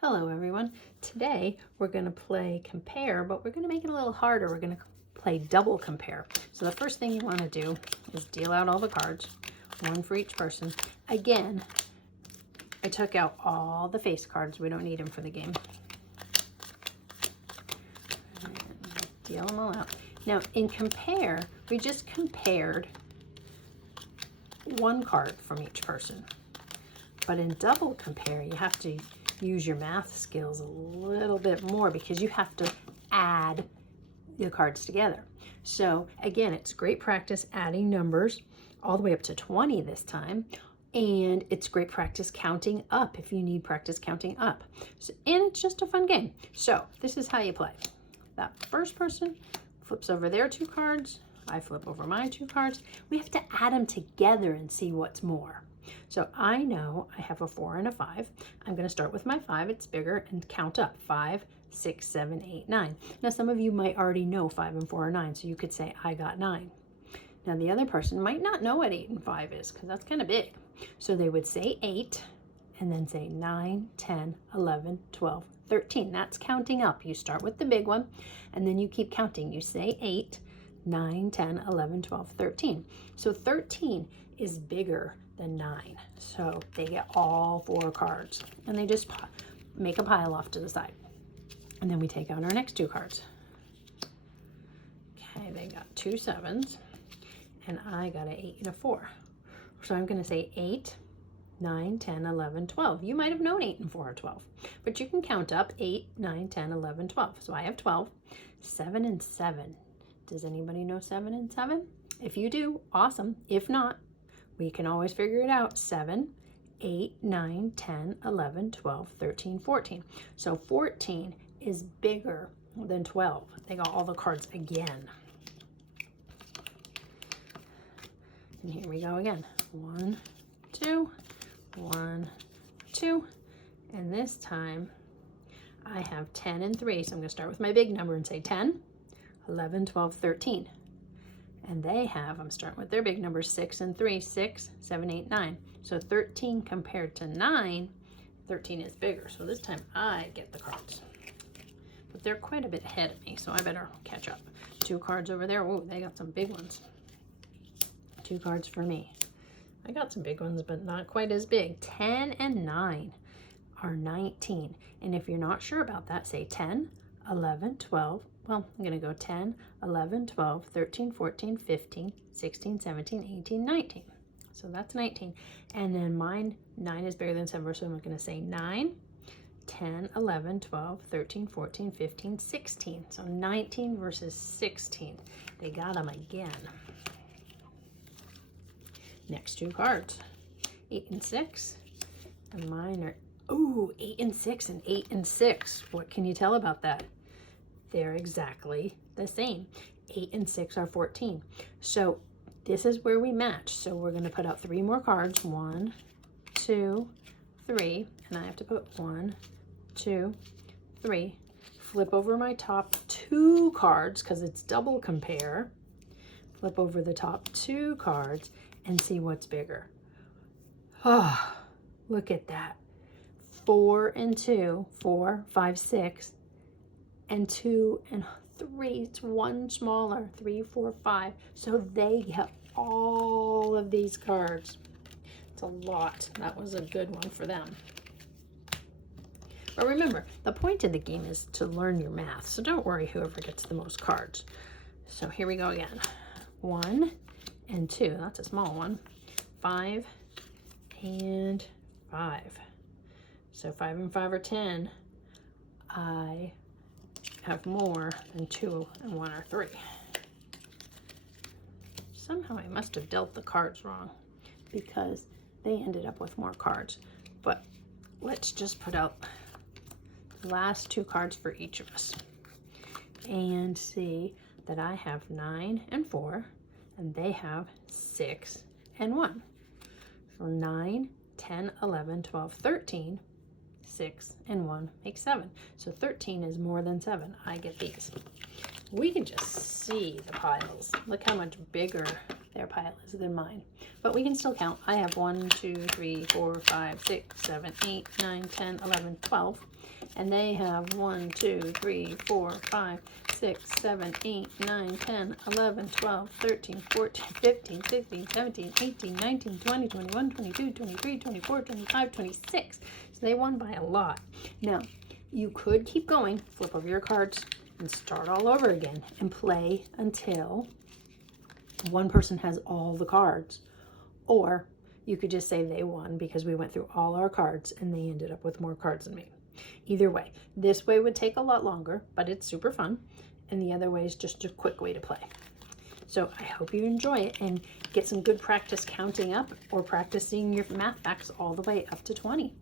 Hello everyone. Today we're going to play compare, but we're going to make it a little harder. We're going to play double compare. So the first thing you want to do is deal out all the cards, one for each person. Again, I took out all the face cards. We don't need them for the game. And deal them all out. Now in compare, we just compared one card from each person. But in double compare, you have to use your math skills a little bit more because you have to add the cards together. So again, it's great practice adding numbers all the way up to 20 this time. And it's great practice counting up if you need practice counting up. So, and it's just a fun game. So this is how you play. That first person flips over their two cards. I flip over my two cards. We have to add them together and see what's more. So I know I have a 4 and a 5. I'm going to start with my 5. It's bigger and count up. 5, 6, 7, 8, 9. Now some of you might already know 5 and 4 are 9, so you could say I got 9. Now the other person might not know what 8 and 5 is because that's kind of big. So they would say 8 and then say 9, 10, 11, 12, 13. That's counting up. You start with the big one and then you keep counting. You say 8, 9, 10, 11, 12, 13. So 13 is bigger than 9. So they get all 4 cards and they just make a pile off to the side. And then we take out our next 2 cards. Okay, they got 2 7s and I got an 8 and a 4. So I'm going to say 8, 9, 10, 11, 12. You might have known 8 and 4 are 12, but you can count up 8, 9, 10, 11, 12. So I have 12, 7 and 7. Does anybody know 7 and 7? If you do, awesome. If not, we can always figure it out. 7, 8, 9, 10, 11, 12, 13, 14. So 14 is bigger than 12. They got all the cards again. And here we go again. 1, 2, 1, 2. And this time I have 10 and 3. So I'm going to start with my big number and say 10, 11, 12, 13. And they have, I'm starting with their big numbers, 6 and 3, 6, 7, 8, 9. So 13 compared to 9, 13 is bigger. So this time I get the cards. But they're quite a bit ahead of me, so I better catch up. 2 cards over there. Oh, they got some big ones. 2 cards for me. I got some big ones, but not quite as big. 10 and 9 are 19. And if you're not sure about that, say 10, 11, 12. Well, I'm going to go 10, 11, 12, 13, 14, 15, 16, 17, 18, 19. So that's 19. And then mine, 9 is bigger than 7, so I'm going to say 9, 10, 11, 12, 13, 14, 15, 16. So 19 versus 16. They got them again. Next 2 cards, 8 and 6. And mine are, ooh, 8 and 6 and 8 and 6. What can you tell about that? They're exactly the same. 8 and 6 are 14. So this is where we match. So we're going to put out 3 more cards. 1, 2, 3. And I have to put 1, 2, 3. Flip over my top 2 cards because it's double compare. Flip over the top 2 cards and see what's bigger. Oh, look at that. 4 and 2, 4, 5, 6. And 2 and 3, it's 1 smaller, 3, 4, 5. So they get all of these cards. It's a lot. That was a good one for them. But remember, the point of the game is to learn your math. So don't worry whoever gets the most cards. So here we go again. 1 and 2, that's a small one. 5 and 5. So 5 and 5 are 10. I have more than 2 and 1 are 3. Somehow I must have dealt the cards wrong because they ended up with more cards. But let's just put out the last 2 cards for each of us and see that I have 9 and 4 and they have 6 and 1. So 9, 10, 11, 12, 13. 6 and 1 makes 7. So 13 is more than 7. I get these. We can just see the piles. Look how much bigger their pile is than mine. But we can still count. I have 1, 2, 3, 4, 5, 6, 7, 8, 9, 10, 11, 12. And they have 1, 2, 3, 4, 5, 6, 7, 8, 9, 10, 11, 12, 13, 14, 15, 16, 17, 18, 19, 20, 21, 22, 23, 24, 25, 26. So they won by a lot. Now, you could keep going, flip over your cards, and start all over again and play until one person has all the cards. Or you could just say they won because we went through all our cards and they ended up with more cards than me. Either way, this way would take a lot longer, but it's super fun. And the other way is just a quick way to play. So I hope you enjoy it and get some good practice counting up or practicing your math facts all the way up to 20.